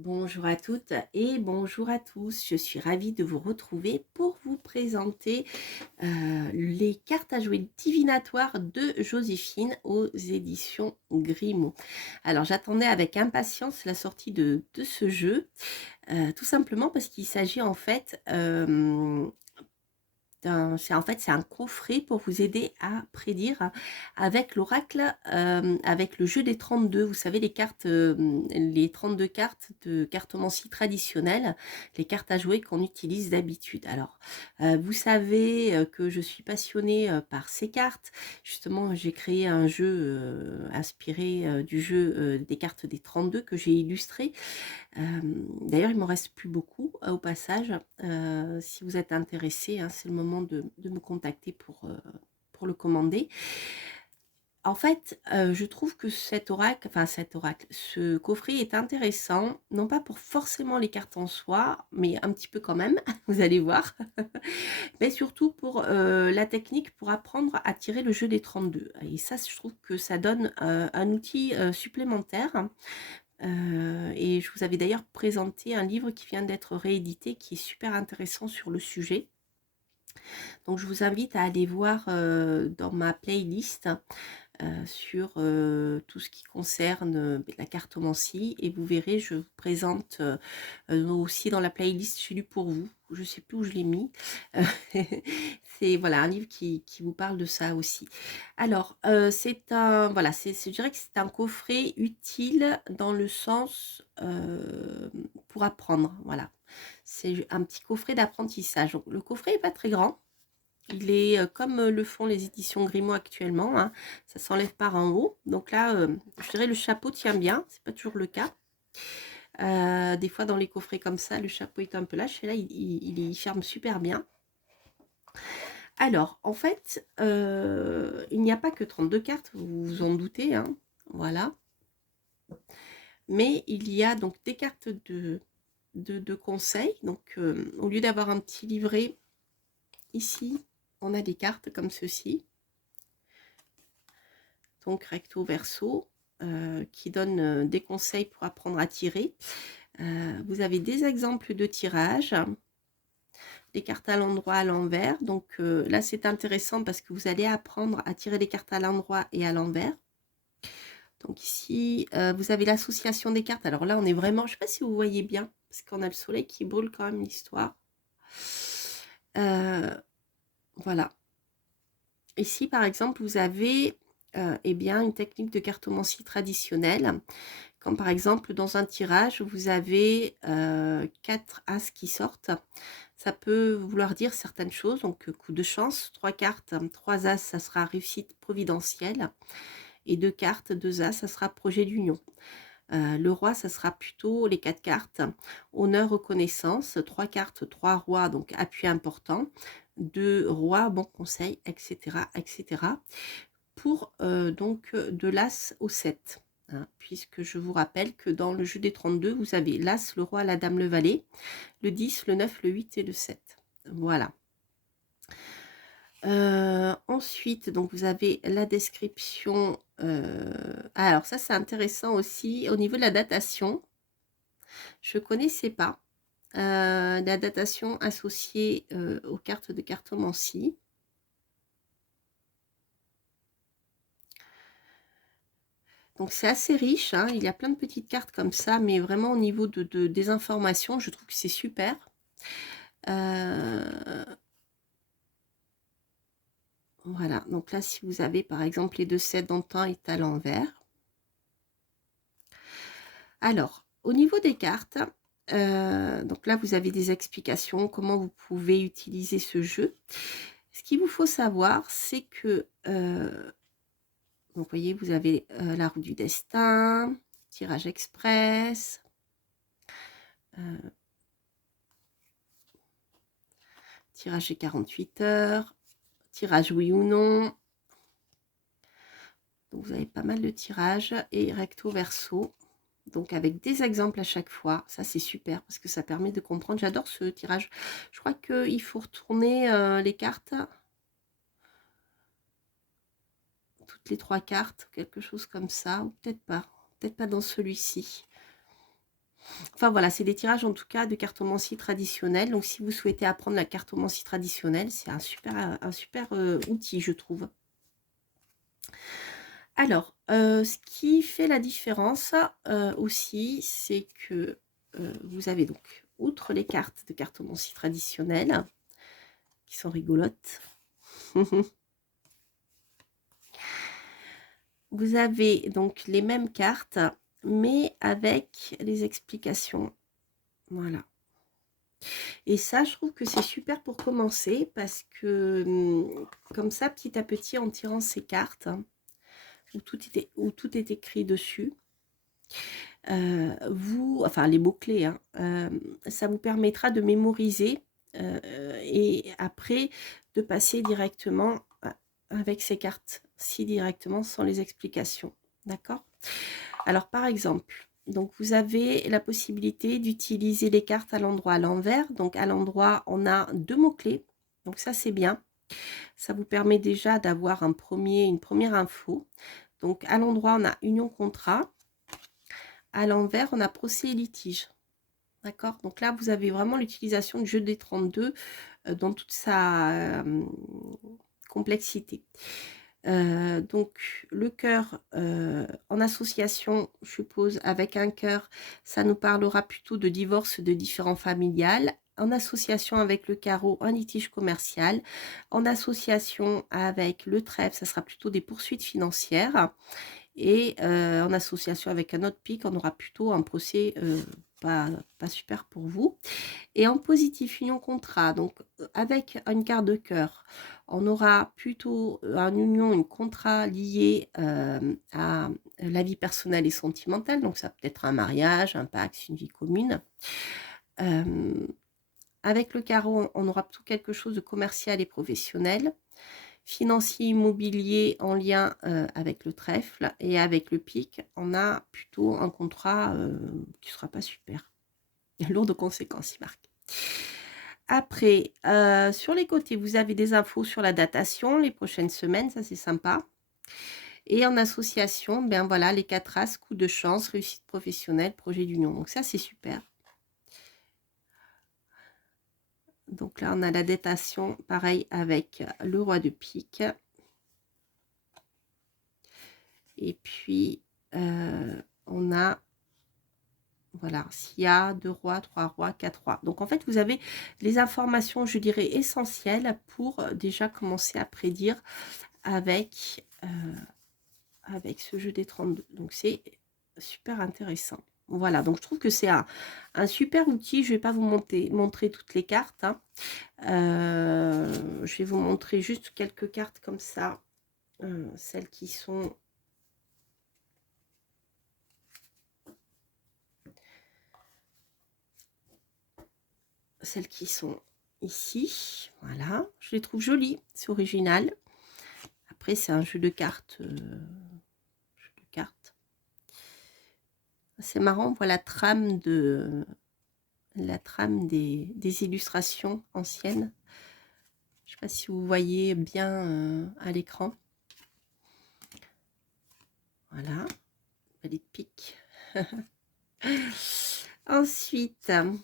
Bonjour à toutes et bonjour à tous. Je suis ravie de vous retrouver pour vous présenter les cartes à jouer divinatoires de Joséphine aux éditions Grimaud. Alors j'attendais avec impatience la sortie de ce jeu, tout simplement parce qu'il s'agit en fait c'est un coffret pour vous aider à prédire avec l'oracle, avec le jeu des 32. Vous savez, les 32 cartes de cartomancie traditionnelle, les cartes à jouer qu'on utilise d'habitude. Alors, vous savez que je suis passionnée par ces cartes. Justement, j'ai créé un jeu inspiré du jeu des cartes des 32 que j'ai illustré. D'ailleurs, il m'en reste plus beaucoup au passage. Si vous êtes intéressé, hein, c'est le moment de me contacter pour le commander. En fait, je trouve que ce coffret est intéressant, non pas pour forcément les cartes en soi, mais un petit peu quand même, vous allez voir, mais surtout pour la technique pour apprendre à tirer le jeu des 32. Et ça, je trouve que ça donne un outil supplémentaire. Et je vous avais d'ailleurs présenté un livre qui vient d'être réédité, qui est super intéressant sur le sujet. Donc je vous invite à aller voir dans ma playlist sur tout ce qui concerne la cartomancie, et vous verrez, je vous présente aussi dans la playlist J'ai lu pour vous, je sais plus où je l'ai mis. C'est voilà un livre qui vous parle de ça aussi. Alors c'est un voilà, je dirais que c'est un coffret utile dans le sens pour apprendre. Voilà, c'est un petit coffret d'apprentissage. Donc le coffret est pas très grand. Il est comme le font les éditions Grimaud actuellement, hein, ça s'enlève par en haut. Donc là, je dirais le chapeau tient bien, c'est pas toujours le cas. Des fois dans les coffrets comme ça, le chapeau est un peu lâche, et là il ferme super bien. Alors, en fait, il n'y a pas que 32 cartes, vous vous en doutez, hein, voilà. Mais il y a donc des cartes de conseils. Donc, au lieu d'avoir un petit livret, ici, on a des cartes comme ceci. Donc, recto verso, qui donnent des conseils pour apprendre à tirer. Vous avez des exemples de tirage, des cartes à l'endroit, à l'envers. Donc là, c'est intéressant parce que vous allez apprendre à tirer les cartes à l'endroit et à l'envers. Donc ici, vous avez l'association des cartes. Alors là, on est vraiment, je ne sais pas si vous voyez bien, parce qu'on a le soleil qui brûle quand même l'histoire. Voilà. Ici, par exemple, vous avez eh bien, une technique de cartomancie traditionnelle. Comme par exemple, dans un tirage, vous avez 4 as qui sortent. Ça peut vouloir dire certaines choses. Donc, coup de chance, 3 cartes, 3 as, ça sera réussite providentielle. Et 2 cartes, 2 as, ça sera projet d'union. Le roi, ça sera plutôt les 4 cartes. Honneur, reconnaissance. 3 cartes, 3 rois, donc appui important. 2 rois, bon conseil, etc. etc. Pour donc de l'as au 7. Hein, puisque je vous rappelle que dans le jeu des 32, vous avez l'as, le roi, la dame, le valet, le 10, le 9, le 8 et le 7. Voilà. Ensuite, donc vous avez la description. Alors ça, c'est intéressant aussi au niveau de la datation. Je ne connaissais pas la datation associée aux cartes de cartomancie. Donc c'est assez riche, hein, il y a plein de petites cartes comme ça, mais vraiment au niveau des informations, je trouve que c'est super. Voilà, donc là, si vous avez par exemple les 2 7 dans le temps est à l'envers. Alors, au niveau des cartes, donc là, vous avez des explications, comment vous pouvez utiliser ce jeu. Ce qu'il vous faut savoir, c'est que, donc, vous voyez, vous avez la roue du destin, tirage express, tirage des 48 heures, tirage oui ou non. Donc, vous avez pas mal de tirages et recto verso. Donc avec des exemples à chaque fois, ça c'est super parce que ça permet de comprendre. J'adore ce tirage. Je crois qu'il faut retourner les cartes, toutes les 3 cartes, quelque chose comme ça, ou peut-être pas dans celui-ci. Enfin voilà, c'est des tirages en tout cas de cartomancie traditionnelle. Donc si vous souhaitez apprendre la cartomancie traditionnelle, c'est un super outil, je trouve. Alors, ce qui fait la différence aussi, c'est que vous avez donc, outre les cartes de cartomancie traditionnelle, qui sont rigolotes, vous avez donc les mêmes cartes, mais avec les explications. Voilà. Et ça, je trouve que c'est super pour commencer parce que comme ça, petit à petit, en tirant ces cartes, où tout est écrit dessus, enfin les mots-clés, hein, ça vous permettra de mémoriser et après de passer directement avec ces cartes-ci directement sans les explications. D'accord? Alors par exemple, donc vous avez la possibilité d'utiliser les cartes à l'endroit à l'envers. Donc à l'endroit, on a 2 mots-clés. Donc ça, c'est bien. Ça vous permet déjà d'avoir une première info. Donc à l'endroit, on a union contrat. À l'envers, on a procès et litige. D'accord? Donc là, vous avez vraiment l'utilisation du jeu des 32 dans toute sa complexité. Donc le cœur en association, je suppose, avec un cœur, ça nous parlera plutôt de divorce, de différend familial. En association avec le carreau, un litige commercial. En association avec le trèfle, ça sera plutôt des poursuites financières. Et en association avec un autre pic, on aura plutôt un procès pas super pour vous. Et en positif, union contrat, donc avec une carte de cœur, on aura plutôt une union, un contrat lié à la vie personnelle et sentimentale. Donc ça peut être un mariage, un pacte, une vie commune. Avec le carreau, on aura plutôt quelque chose de commercial et professionnel. Financier, immobilier en lien avec le trèfle. Et avec le pic, on a plutôt un contrat qui ne sera pas super. Lourd de conséquences, il marque. Après, sur les côtés, vous avez des infos sur la datation, les prochaines semaines, ça c'est sympa. Et en association, ben voilà, les 4 as, coup de chance, réussite professionnelle, projet d'union. Donc ça, c'est super. Donc là, on a la datation, pareil, avec le roi de pique. Et puis, on a, voilà, s'il y a 2 rois, 3 rois, 4 rois. Donc, en fait, vous avez les informations, je dirais, essentielles pour déjà commencer à prédire avec, avec ce jeu des 32. Donc, c'est super intéressant. Voilà, donc je trouve que c'est un super outil. Je ne vais pas vous montrer toutes les cartes, hein. Je vais vous montrer juste quelques cartes comme ça, celles qui sont ici. Voilà, je les trouve jolies, c'est original. Après, c'est un jeu de cartes. C'est marrant, on voit la trame des illustrations anciennes. Je ne sais pas si vous voyez bien à l'écran. Voilà, valet de pique. Ensuite, le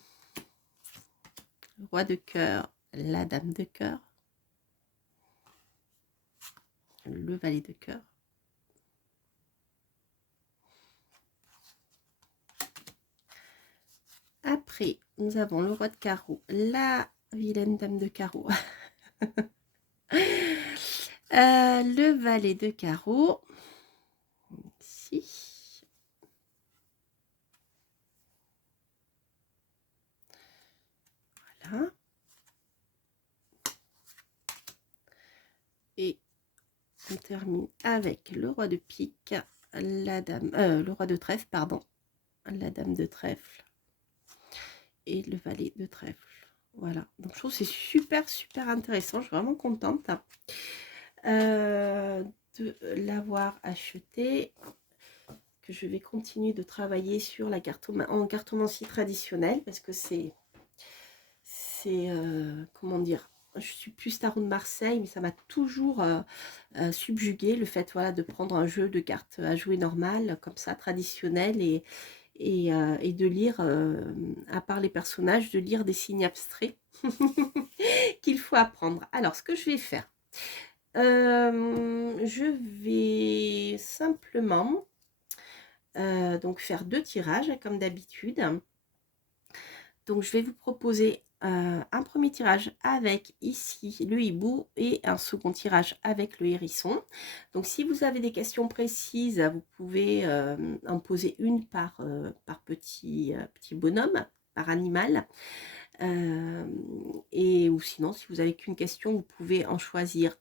roi de cœur, la dame de cœur, le valet de cœur. Après, nous avons le roi de carreau, la vilaine dame de carreau. Le valet de carreau. Ici. Voilà. Et on termine avec le roi de pique, la dame, le roi de trèfle, pardon, la dame de trèfle et le valet de trèfle. Voilà, donc je trouve que c'est super intéressant. Je suis vraiment contente de l'avoir acheté, que je vais continuer de travailler sur la cartomancie traditionnelle parce que c'est comment dire, je suis plus tarot de Marseille, mais ça m'a toujours subjugué le fait, voilà, de prendre un jeu de cartes à jouer normal, comme ça, traditionnel, et de lire, à part les personnages, de lire des signes abstraits qu'il faut apprendre. Alors, ce que je vais faire, je vais simplement donc faire 2 tirages comme d'habitude. Donc je vais vous proposer un premier tirage avec ici le hibou et un second tirage avec le hérisson. Donc si vous avez des questions précises, vous pouvez en poser une par petit bonhomme, par animal. Et ou sinon, si vous n'avez qu'une question, vous pouvez en choisir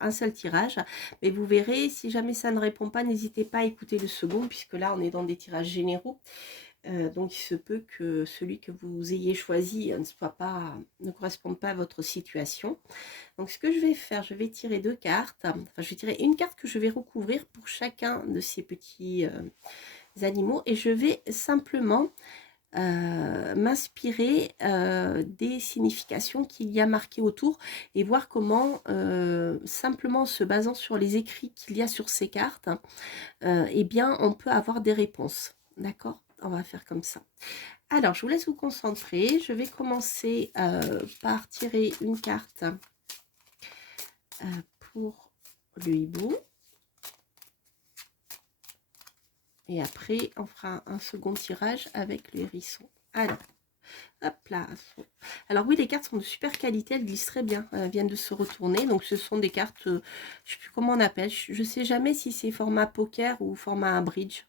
un seul tirage. Mais vous verrez, si jamais ça ne répond pas, n'hésitez pas à écouter le second, puisque là, on est dans des tirages généraux. Donc, il se peut que celui que vous ayez choisi ne corresponde pas à votre situation. Donc, ce que je vais faire, je vais tirer 2 cartes. Enfin, je vais tirer une carte que je vais recouvrir pour chacun de ces petits animaux. Et je vais simplement m'inspirer des significations qu'il y a marquées autour et voir comment, simplement en se basant sur les écrits qu'il y a sur ces cartes, eh bien, on peut avoir des réponses. D'accord? On va faire comme ça. Alors, je vous laisse vous concentrer. Je vais commencer par tirer une carte pour le hibou. Et après, on fera un second tirage avec le hérisson. Alors, hop là. Alors oui, les cartes sont de super qualité, elles glissent très bien. Elles viennent de se retourner. Donc ce sont des cartes, je ne sais plus comment on appelle. Je ne sais jamais si c'est format poker ou format bridge.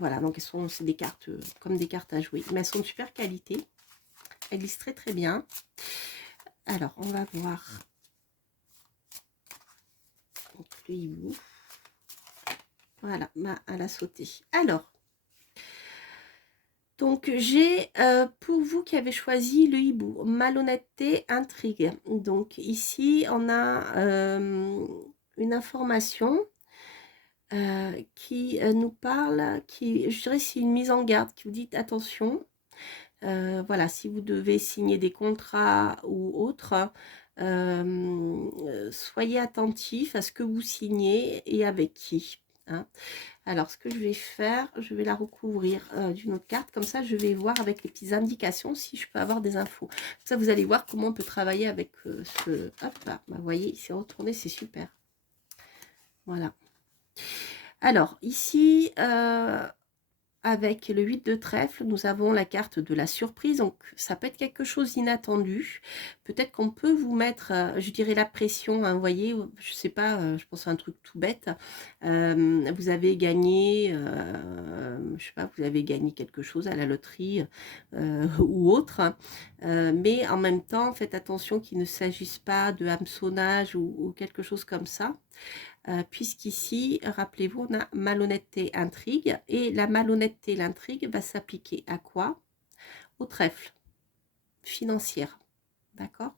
Voilà, donc c'est des cartes comme des cartes à jouer. Mais elles sont de super qualité. Elles glissent très très bien. Alors, on va voir donc, le hibou. Voilà, elle a sauté. Alors, donc j'ai pour vous qui avez choisi le hibou, malhonnêteté, intrigue. Donc ici, on a une information qui nous parle, je dirais c'est une mise en garde, qui vous dit attention. Voilà, si vous devez signer des contrats ou autres, soyez attentif à ce que vous signez et avec qui. Hein. Alors, ce que je vais faire, je vais la recouvrir d'une autre carte. Comme ça, je vais voir avec les petites indications si je peux avoir des infos. Comme ça, vous allez voir comment on peut travailler avec ce... Hop là, bah, vous voyez, il s'est retourné, c'est super. Voilà. Alors, ici, avec le 8 de trèfle, nous avons la carte de la surprise. Donc, ça peut être quelque chose d'inattendu. Peut-être qu'on peut vous mettre, je dirais, la pression. Hein, vous voyez, je sais pas, je pense à un truc tout bête. Vous avez gagné, je sais pas, vous avez gagné quelque chose à la loterie ou autre. Mais en même temps, faites attention qu'il ne s'agisse pas de hameçonnage ou quelque chose comme ça. Puisqu'ici, rappelez-vous, on a malhonnêteté, intrigue, et la malhonnêteté, l'intrigue va s'appliquer à quoi? Au trèfle financière, d'accord?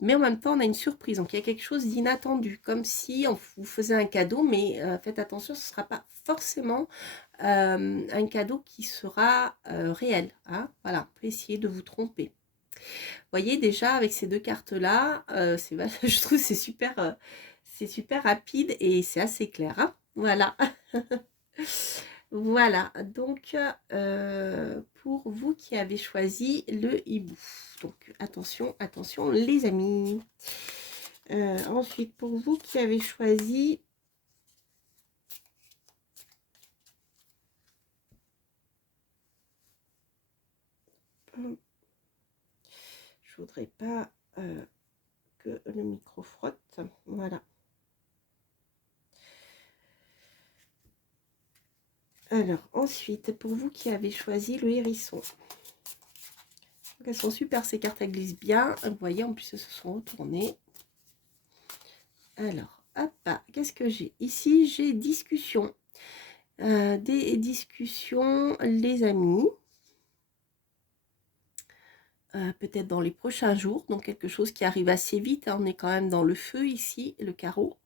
Mais en même temps, on a une surprise, donc il y a quelque chose d'inattendu, comme si on vous faisait un cadeau, mais faites attention, ce ne sera pas forcément un cadeau qui sera réel, hein? Voilà, on peut essayer de vous tromper. Vous voyez, déjà, avec ces deux cartes-là, je trouve que c'est super rapide et c'est assez clair. Hein, voilà. Voilà. Donc, pour vous qui avez choisi le hibou. Donc, attention, attention, les amis. Ensuite, pour vous qui avez choisi... Je voudrais pas que le micro frotte. Voilà. Alors, ensuite, pour vous qui avez choisi le hérisson. Donc, elles sont super, ces cartes, elles glissent bien. Vous voyez, en plus, elles se sont retournées. Alors, hop, qu'est-ce que j'ai? Ici, j'ai discussion. Des discussions, les amis. Peut-être dans les prochains jours, donc quelque chose qui arrive assez vite. Hein, on est quand même dans le feu ici, le carreau.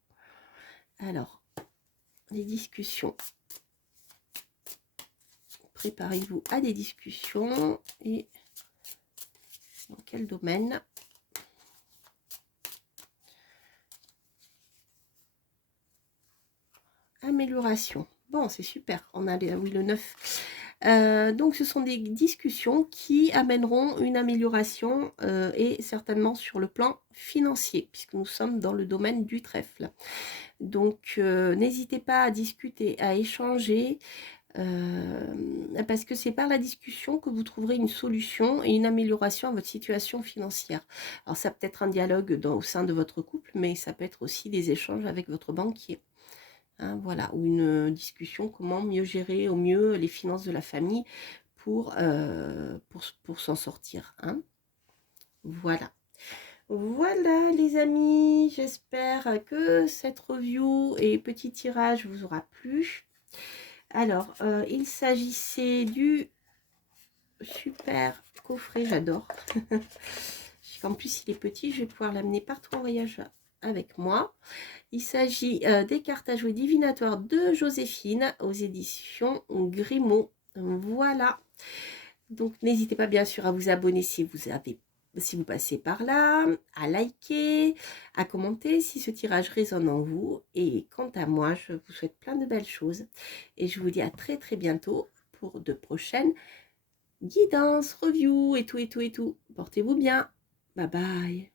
Alors, les discussions. Préparez-vous à des discussions. Et dans quel domaine? Amélioration. Bon, c'est super, on a oui, le 9. Donc ce sont des discussions qui amèneront une amélioration et certainement sur le plan financier, puisque nous sommes dans le domaine du trèfle. Donc n'hésitez pas à discuter, à échanger, parce que c'est par la discussion que vous trouverez une solution et une amélioration à votre situation financière. Alors ça peut être un dialogue au sein de votre couple, mais ça peut être aussi des échanges avec votre banquier. Hein, voilà, ou une discussion comment mieux gérer au mieux les finances de la famille pour s'en sortir. Hein. Voilà. Voilà les amis, j'espère que cette review et petit tirage vous aura plu. Alors, il s'agissait du super coffret, j'adore. En plus, il est petit, je vais pouvoir l'amener partout en voyage avec moi. Il s'agit des cartes à jouer divinatoires de Joséphine aux éditions Grimaud. Voilà. Donc, n'hésitez pas bien sûr à vous abonner si vous passez par là, à liker, à commenter si ce tirage résonne en vous. Et quant à moi, je vous souhaite plein de belles choses. Et je vous dis à très très bientôt pour de prochaines guidances, reviews et tout et tout et tout. Portez-vous bien. Bye bye.